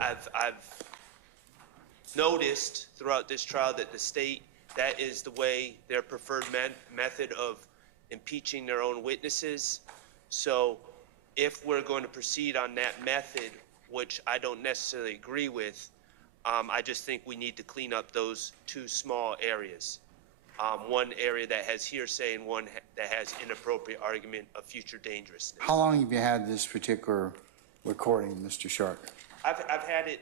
I've noticed throughout this trial that the state, that is the way, their preferred method of impeaching their own witnesses. So if we're going to proceed on that method, which I don't necessarily agree with, I just think we need to clean up those two small areas. One area that has hearsay and one that has inappropriate argument of future dangerousness. How long have you had this particular recording, Mr. Sharp? I've had it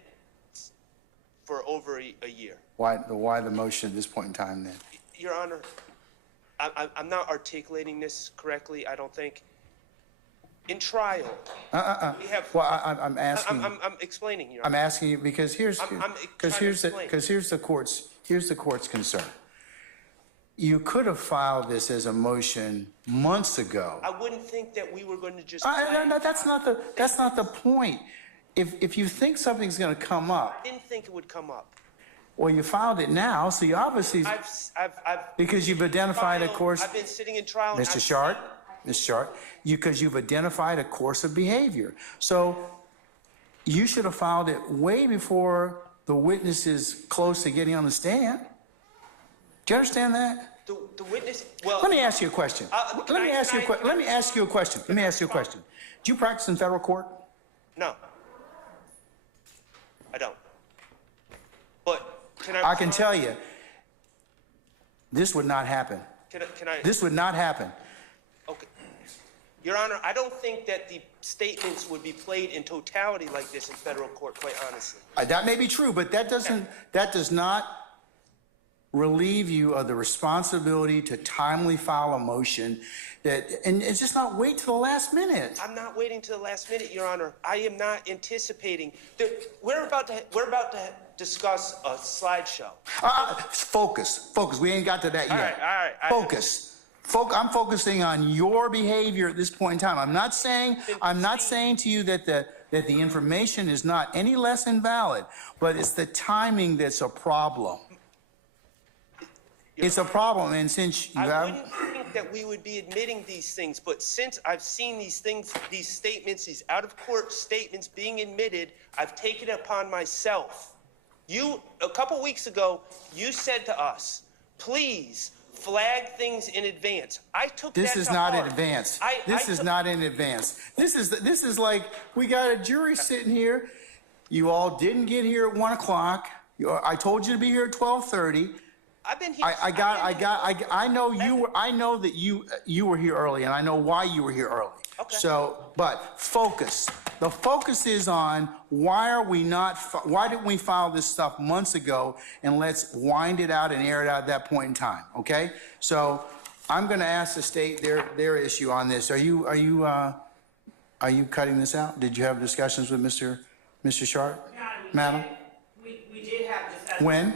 for over a year. Why the motion at this point in time then? Your Honor, I'm not articulating this correctly, I don't think. In trial, we have. Well, I'm asking. I'm explaining, Your I'm Honor. asking you because here's the court's concern. You could have filed this as a motion months ago. I wouldn't think that we were going to just. No, that's not the point. If you think something's going to come up. I didn't think it would come up. Well, you filed it now, so you obviously. Because you've identified a course. I've been sitting in trial. Mr. Sharp, because you've identified a course of behavior. So you should have filed it way before the witness is close to getting on the stand. Do you understand that? The witness. Well, let me ask you a question. Let me ask you a question. Do you practice in federal court? No, I don't. But can I can tell you, this would not happen. Can I? This would not happen. Okay. Your Honor, I don't think that the statements would be played in totality like this in federal court, quite honestly. That may be true, but that does not relieve you of the responsibility to timely file a motion and it's just not wait till the last minute. I'm not waiting till the last minute, Your Honor. I am not anticipating that we're about to discuss a slideshow. Focus. We ain't got to that yet. All right. Focus. I'm focusing on your behavior at this point in time. I'm not saying to you that the information is not any less invalid, but it's the timing that's a problem. It's a problem, and since you I wouldn't think that we would be admitting these things, but since I've seen these things, these statements, these out-of-court statements being admitted, I've taken it upon myself. A couple weeks ago, you said to us, please flag things in advance. I took this that is to not heart. in advance. This is not in advance. This is like we got a jury sitting here. You all didn't get here at 1 o'clock. I told you to be here at 12:30. I've been here. I know that you were here early, and I know why you were here early. Okay. So, but focus. The focus is on why didn't we file this stuff months ago, and let's wind it out and air it out at that point in time. Okay. So, I'm going to ask the state their issue on this. Are you cutting this out? Did you have discussions with Mr. Sharp, Madam? We did have discussions. When?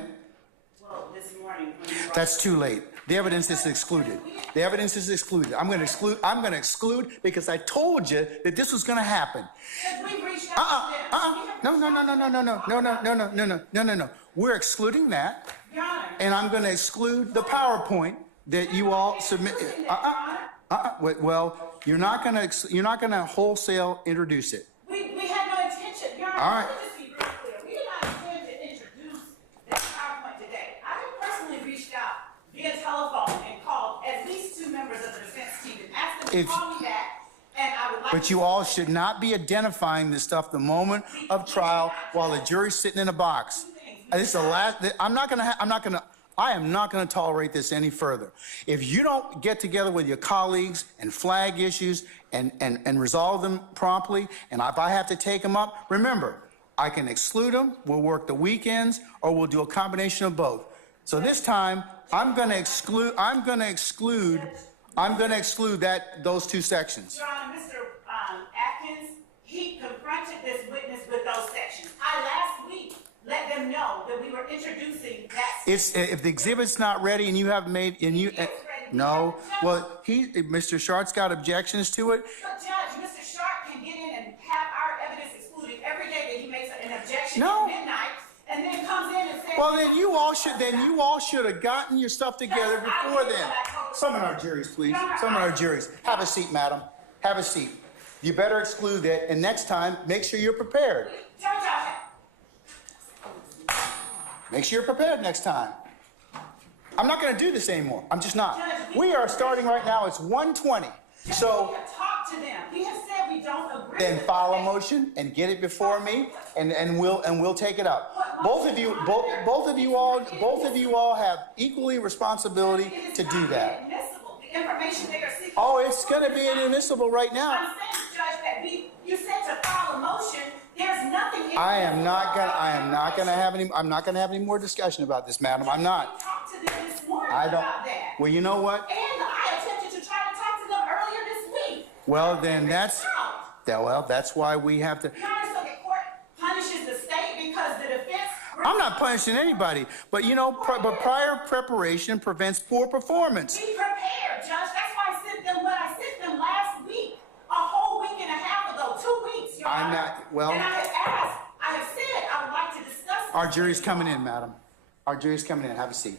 That's too late. The evidence is excluded. The evidence is excluded. I'm going to exclude because I told you that this was going to happen. No. We're excluding that, and I'm going to exclude the PowerPoint that you all submitted. Well, you're not going to wholesale introduce it. We had no intention. Your Honor, all right. Let me just be real clear. We did not intend to introduce this PowerPoint today. I have personally reached out via telephone and called at least 2 members of the defense team and asked them to call me back. And I would like but you all should not be identifying this stuff the moment of trial while the jury's sitting in a box. This is the last. I am not going to tolerate this any further. If you don't get together with your colleagues and flag issues and resolve them promptly, and if I have to take them up, remember, I can exclude them, we'll work the weekends, or we'll do a combination of both. So this time, I'm going to exclude those 2 sections. Your Honor, Mr. Atkins, he confronted this witness with those sections. I last week let them know that we were introducing that. If the exhibit's not ready and you haven't made no. Well, Mr. Sharp's got objections to it. But Judge, Mr. Sharp can get in and have our evidence excluded every day that he makes an objection at midnight, and then comes in and says. Well, then you all should have gotten your stuff together before then. Some of our juries, please. Some of our juries. Have a seat, madam. Have a seat. You better exclude that, and next time, make sure you're prepared. Judge, Make sure you're prepared next time. I'm not going to do this anymore. I'm just not. We are starting right now. It's 1:20. So We have talked to them. We have said we don't agree. then with file a them. motion and get it before me, and we'll take it up. Both of you all have equally responsibility It is to not do that. inadmissible. The information they are seeking. Oh, it's going to be inadmissible right now. I'm saying, Judge, that you said to file a motion. There's nothing. I'm not gonna have any more discussion about this, madam. I'm not. We talked to them this morning I don't. about that. Well, you know what? And I attempted to try to talk to them earlier this week. Well, then that's Out. why we have to. Your Honor, so the court punishes the state because the defense. I'm not punishing anybody, but but prior preparation prevents poor performance. Be prepared, Judge. That's why I sent them what I sent them last week, a whole week and a half ago, 2 weeks, Your I'm Honor. not- well- And I have asked, I have said I would like to discuss. Our jury's coming in, madam. Our jury's coming in. Have a seat.